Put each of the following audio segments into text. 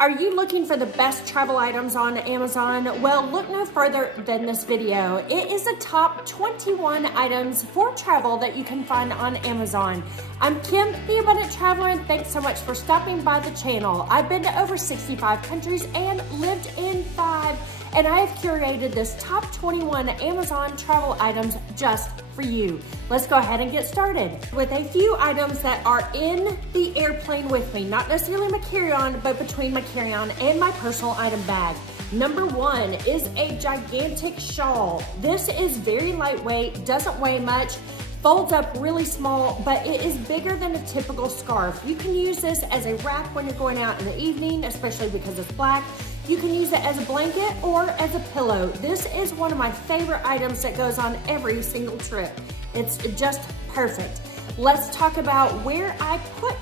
Are you looking for the best travel items on Amazon? Well, look no further than this video. It is the top 21 items for travel that you can find on Amazon. I'm Kim, the Abundant Traveler, and thanks so much for stopping by the channel. I've been to over 65 countries and lived in 5, and I have curated this top 21 Amazon travel items just for you. Let's go ahead and get started with a few items that are in the airplane with me, not necessarily my carry-on, but between my carry-on and my personal item bag. Number 1 is a gigantic shawl. This is very lightweight, doesn't weigh much, folds up really small, but it is bigger than a typical scarf. You can use this as a wrap when you're going out in the evening, especially because it's black. You can use it as a blanket or as a pillow. This is one of my favorite items that goes on every single trip. It's just perfect. Let's talk about where I put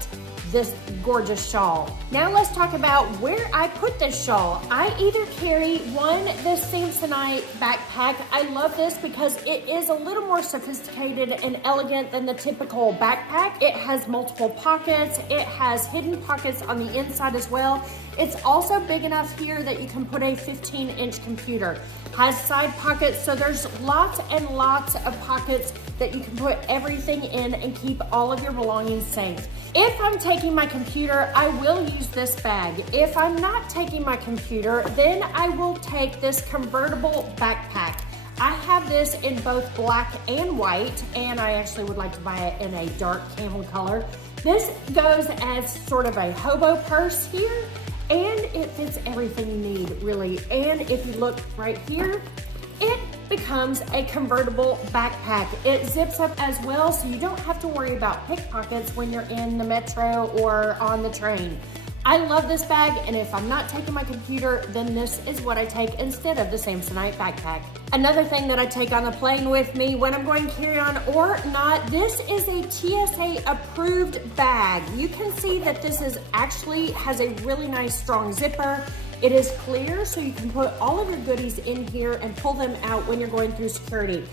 this gorgeous shawl. Now let's talk about where I put this shawl. I either carry this Samsonite backpack. I love this because it is a little more sophisticated and elegant than the typical backpack. It has multiple pockets. It has hidden pockets on the inside as well. It's also big enough here that you can put a 15-inch computer. Has side pockets, so there's lots and lots of pockets that you can put everything in and keep all of your belongings safe. If I'm taking my computer, I will use this bag. If I'm not taking my computer, then I will take this convertible backpack. I have this in both black and white, and I actually would like to buy it in a dark camel color. This goes as sort of a hobo purse here, and it fits everything you need, really. And if you look right here, it becomes a convertible backpack. It zips up as well, so you don't have to worry about pickpockets when you're in the metro or on the train. I love this bag, and if I'm not taking my computer, then this is what I take instead of the Samsonite backpack. Another thing that I take on the plane with me when I'm going carry-on or not, this is a TSA approved bag. You can see that this is actually has a really nice strong zipper. It is clear, so you can put all of your goodies in here and pull them out when you're going through security.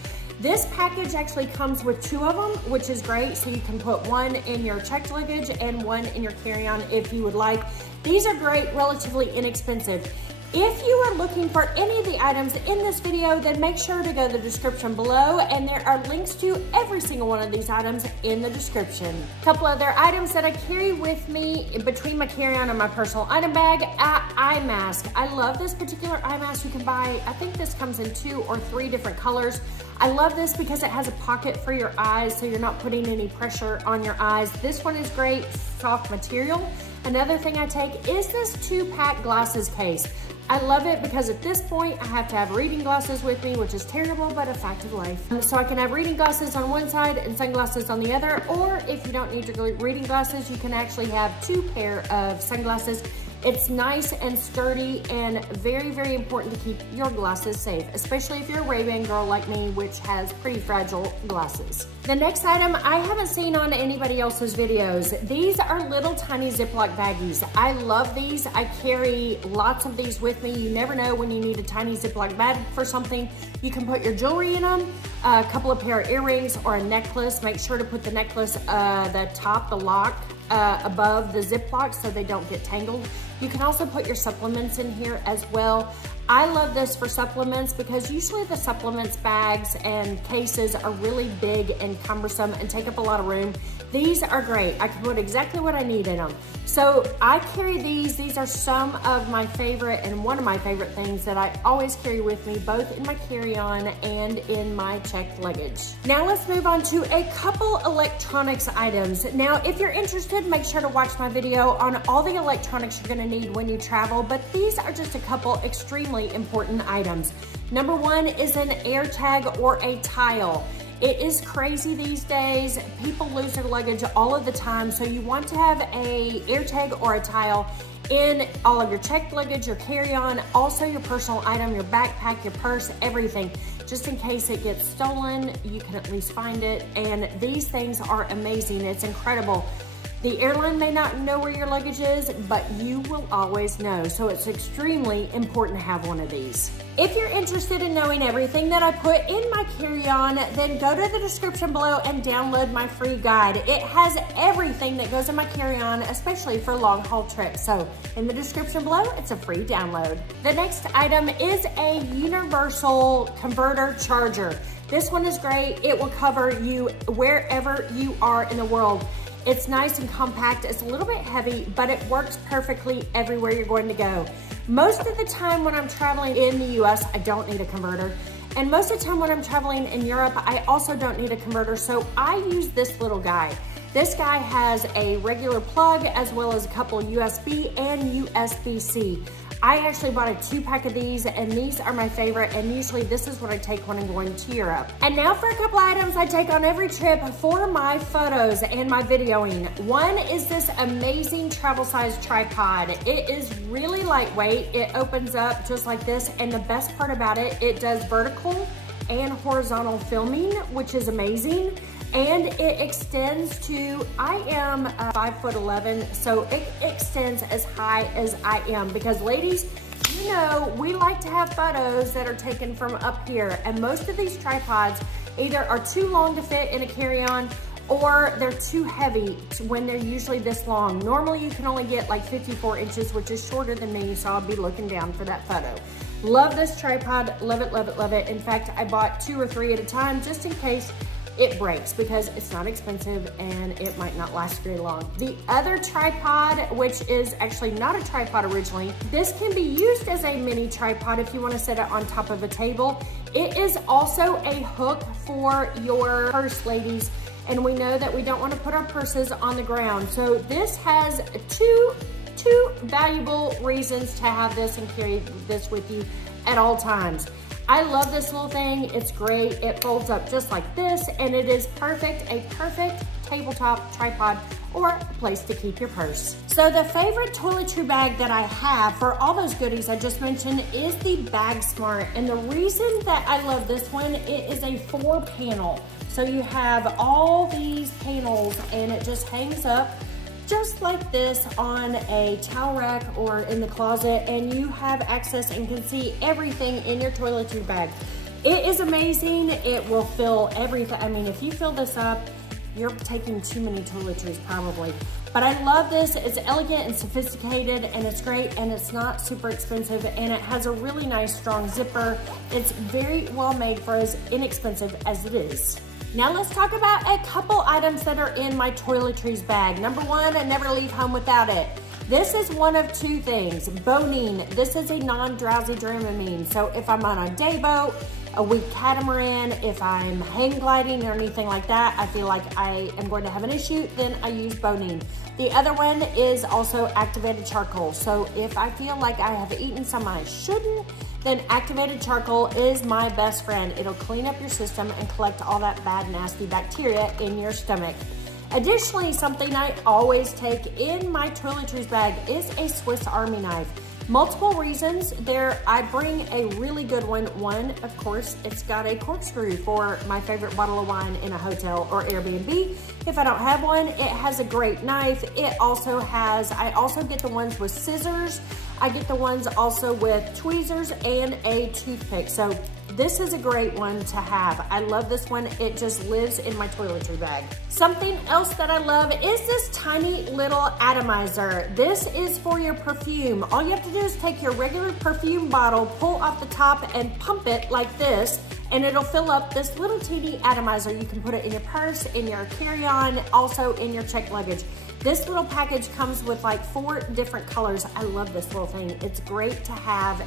This package actually comes with 2 of them, which is great, so you can put one in your checked luggage and one in your carry-on if you would like. These are great, relatively inexpensive. If you are looking for any of the items in this video, then make sure to go to the description below, and there are links to every single one of these items in the description. A couple other items that I carry with me between my carry-on and my personal item bag, eye mask. I love this particular eye mask. You can buy, I think this comes in 2 or 3 different colors. I love this because it has a pocket for your eyes, so you're not putting any pressure on your eyes. This one is great, soft material. Another thing I take is this 2-pack glasses case. I love it because at this point I have to have reading glasses with me, which is terrible, but a fact of life. So I can have reading glasses on one side and sunglasses on the other, or if you don't need your reading glasses, you can actually have 2 pair of sunglasses. It's nice and sturdy and very, very important to keep your glasses safe, especially if you're a Ray-Ban girl like me, which has pretty fragile glasses. The next item I haven't seen on anybody else's videos. These are little tiny Ziploc baggies. I love these. I carry lots of these with me. You never know when you need a tiny Ziploc bag for something. You can put your jewelry in them, a couple of pair of earrings or a necklace. Make sure to put the necklace, the lock, above the Ziploc so they don't get tangled. You can also put your supplements in here as well. I love this for supplements because usually the supplements bags and cases are really big and cumbersome and take up a lot of room. These are great. I can put exactly what I need in them. So I carry these. These are some of my favorite and one of my favorite things that I always carry with me, both in my carry-on and in my checked luggage. Now let's move on to a couple electronics items. Now, if you're interested, make sure to watch my video on all the electronics you're gonna need when you travel, but these are just a couple extremely important items. Number 1 is an air tag or a tile. It is crazy these days. People lose their luggage all of the time, so you want to have a air tag or a tile in all of your checked luggage, your carry-on, also your personal item, your backpack, your purse, everything. Just in case it gets stolen, you can at least find it. And these things are amazing. It's incredible. The airline may not know where your luggage is, but you will always know. So it's extremely important to have one of these. If you're interested in knowing everything that I put in my carry-on, then go to the description below and download my free guide. It has everything that goes in my carry-on, especially for long haul trips. So in the description below, it's a free download. The next item is a universal converter charger. This one is great. It will cover you wherever you are in the world. It's nice and compact. It's a little bit heavy, but it works perfectly everywhere you're going to go. Most of the time when I'm traveling in the US, I don't need a converter. And most of the time when I'm traveling in Europe, I also don't need a converter. So I use this little guy. This guy has a regular plug as well as a couple USB and USB-C. I actually bought a 2-pack of these, and these are my favorite, and usually this is what I take when I'm going to Europe. And now for a couple items I take on every trip for my photos and my videoing. One is this amazing travel size tripod. It is really lightweight. It opens up just like this, and the best part about it, it does vertical and horizontal filming, which is amazing. And it extends to, I am 5'11", so it extends as high as I am, because ladies, you know, we like to have photos that are taken from up here, and most of these tripods either are too long to fit in a carry-on or they're too heavy when they're usually this long. Normally you can only get like 54 inches, which is shorter than me, so I'll be looking down for that photo. Love this tripod, love it, love it, love it. In fact, I bought 2 or 3 at a time just in case it breaks, because it's not expensive and it might not last very long. The other tripod, which is actually not a tripod originally, this can be used as a mini tripod if you want to set it on top of a table. It is also a hook for your purse, ladies, and we know that we don't want to put our purses on the ground. So this has two valuable reasons to have this and carry this with you at all times. I love this little thing. It's great. It folds up just like this, and it is perfect, a perfect tabletop tripod or a place to keep your purse. So the favorite toiletry bag that I have for all those goodies I just mentioned is the Bag Smart. And the reason that I love this one, it is a 4-panel. So you have all these panels, and it just hangs up just like this on a towel rack or in the closet, and you have access and can see everything in your toiletry bag. It is amazing. It will fill everything. I mean, if you fill this up, you're taking too many toiletries probably. But I love this. It's elegant and sophisticated, and it's great, and it's not super expensive, and it has a really nice strong zipper. It's very well made for as inexpensive as it is. Now let's talk about a couple items that are in my toiletries bag. Number one, I never leave home without it. This is one of 2 things. Bonine. This is a non-drowsy Dramamine. So if I'm on a day boat, a weak catamaran, if I'm hang gliding or anything like that, I feel like I am going to have an issue, then I use Bonine. The other one is also activated charcoal. So if I feel like I have eaten some I shouldn't, then activated charcoal is my best friend. It'll clean up your system and collect all that bad, nasty bacteria in your stomach. Additionally, something I always take in my toiletries bag is a Swiss Army knife. Multiple reasons there. I bring a really good one. One, of course, it's got a corkscrew for my favorite bottle of wine in a hotel or Airbnb. If I don't have one, it has a great knife. It also has, I also get the ones with scissors. I get the ones also with tweezers and a toothpick. So this is a great one to have. I love this one. It just lives in my toiletry bag. Something else that I love is this tiny little atomizer. This is for your perfume. All you have to do is take your regular perfume bottle, pull off the top, and pump it like this, and it'll fill up this little teeny atomizer. You can put it in your purse, in your carry-on, also in your checked luggage. This little package comes with like 4 different colors. I love this little thing. It's great to have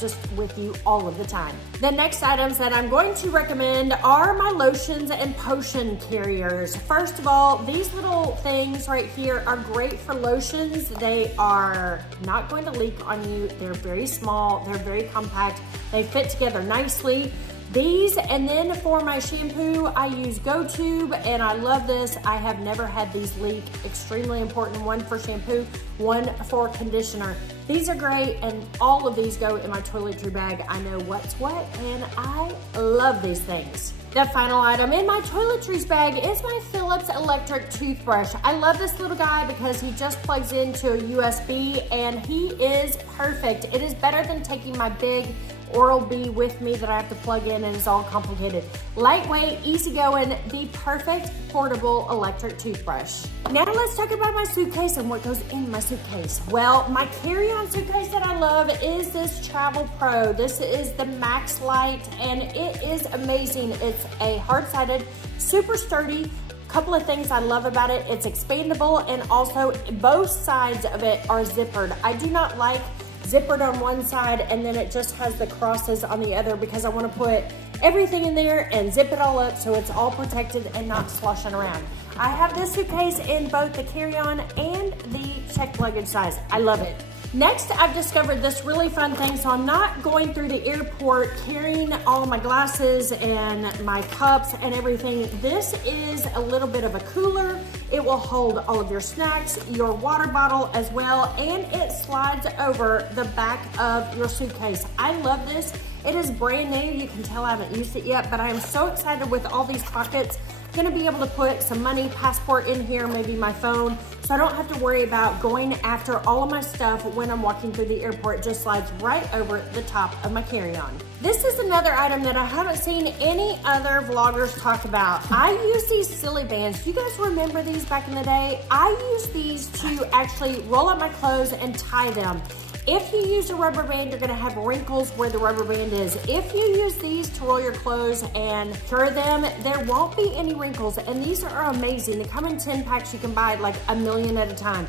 just with you all of the time. The next items that I'm going to recommend are my lotions and potion carriers. First of all, these little things right here are great for lotions. They are not going to leak on you. They're very small. They're very compact. They fit together nicely. These, and then for my shampoo, I use GoTube, and I love this. I have never had these leak. Extremely important. One for shampoo, one for conditioner. These are great, and all of these go in my toiletry bag. I know what's what, and I love these things. The final item in my toiletries bag is my Philips electric toothbrush. I love this little guy because he just plugs into a USB and he is perfect. It is better than taking my big Oral-B with me that I have to plug in and it's all complicated. Lightweight, easygoing, the perfect portable electric toothbrush. Now let's talk about my suitcase and what goes in my suitcase. Well, my carry-on suitcase that I love is this Travel Pro. This is the Max Light and it is amazing. It's a hard-sided, super sturdy. Couple of things I love about it. It's expandable and also both sides of it are zippered. I do not like zippered on one side and then it just has the crosses on the other because I want to put everything in there and zip it all up so it's all protected and not sloshing around. I have this suitcase in both the carry-on and the checked luggage size. I love it. Next, I've discovered this really fun thing, so I'm not going through the airport carrying all my glasses and my cups and everything. This is a little bit of a cooler. It will hold all of your snacks, your water bottle as well, and it slides over the back of your suitcase. I love this. It is brand new. You can tell I haven't used it yet, but I am so excited with all these pockets. Gonna be able to put some money, passport in here, maybe my phone, so I don't have to worry about going after all of my stuff when I'm walking through the airport. It just slides right over the top of my carry-on. This is another item that I haven't seen any other vloggers talk about. I use these silly bands. Do you guys remember these back in the day? I use these to actually roll up my clothes and tie them. If you use a rubber band, you're gonna have wrinkles where the rubber band is. If you use these to roll your clothes and cure them, there won't be any wrinkles. And these are amazing. They come in 10 packs. You can buy like a million at a time.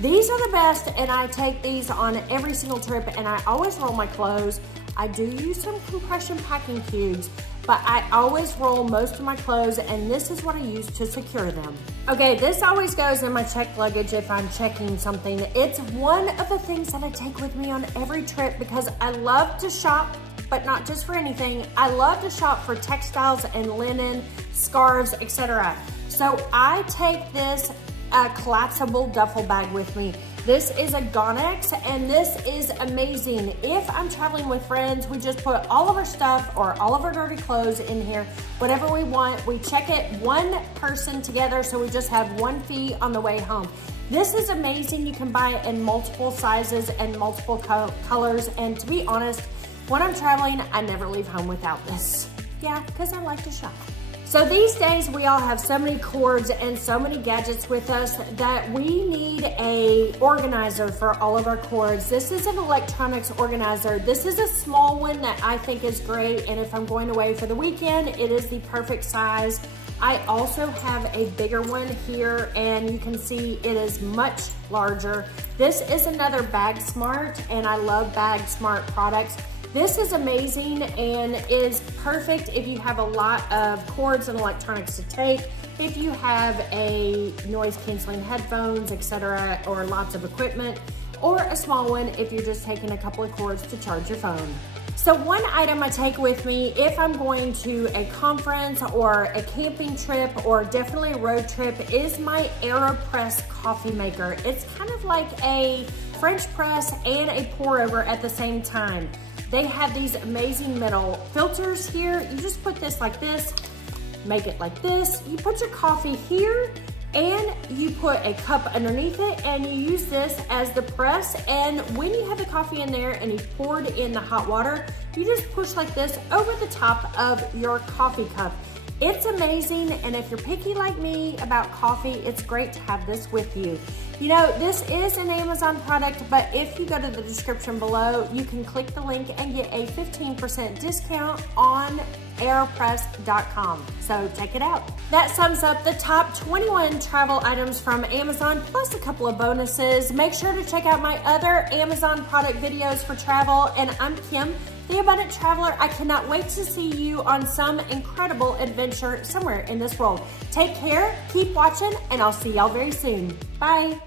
These are the best, and I take these on every single trip, and I always roll my clothes. I do use some compression packing cubes, but I always roll most of my clothes, and this is what I use to secure them. Okay, this always goes in my checked luggage if I'm checking something. It's one of the things that I take with me on every trip because I love to shop, but not just for anything. I love to shop for textiles and linen, scarves, etc. So I take this collapsible duffel bag with me. This is a TAT&x and this is amazing. If I'm traveling with friends, we just put all of our stuff or all of our dirty clothes in here, whatever we want. We check it one person together, so we just have one fee on the way home. This is amazing. You can buy it in multiple sizes and multiple colors, and to be honest, when I'm traveling, I never leave home without this. Yeah, because I like to shop. So these days we all have so many cords and so many gadgets with us that we need a organizer for all of our cords. This is an electronics organizer. This is a small one that I think is great, and if I'm going away for the weekend, it is the perfect size. I also have a bigger one here, and you can see it is much larger. This is another Bag Smart, and I love Bag Smart products. This is amazing and is perfect if you have a lot of cords and electronics to take, if you have a noise canceling headphones, etc., or lots of equipment, or a small one if you're just taking a couple of cords to charge your phone. So one item I take with me if I'm going to a conference or a camping trip or definitely a road trip is my AeroPress coffee maker. It's kind of like a French press and a pour over at the same time. They have these amazing metal filters here. You just put this like this, make it like this. You put your coffee here and you put a cup underneath it and you use this as the press. And when you have the coffee in there and you've poured in the hot water, you just push like this over the top of your coffee cup. It's amazing, and if you're picky like me about coffee, it's great to have this with you. You know, this is an Amazon product, but if you go to the description below, you can click the link and get a 15% discount on aeropress.com. So check it out. That sums up the top 21 travel items from Amazon, plus a couple of bonuses. Make sure to check out my other Amazon product videos for travel, and I'm Kim, the Abundant Traveler. I cannot wait to see you on some incredible adventure somewhere in this world. Take care, keep watching, and I'll see y'all very soon. Bye.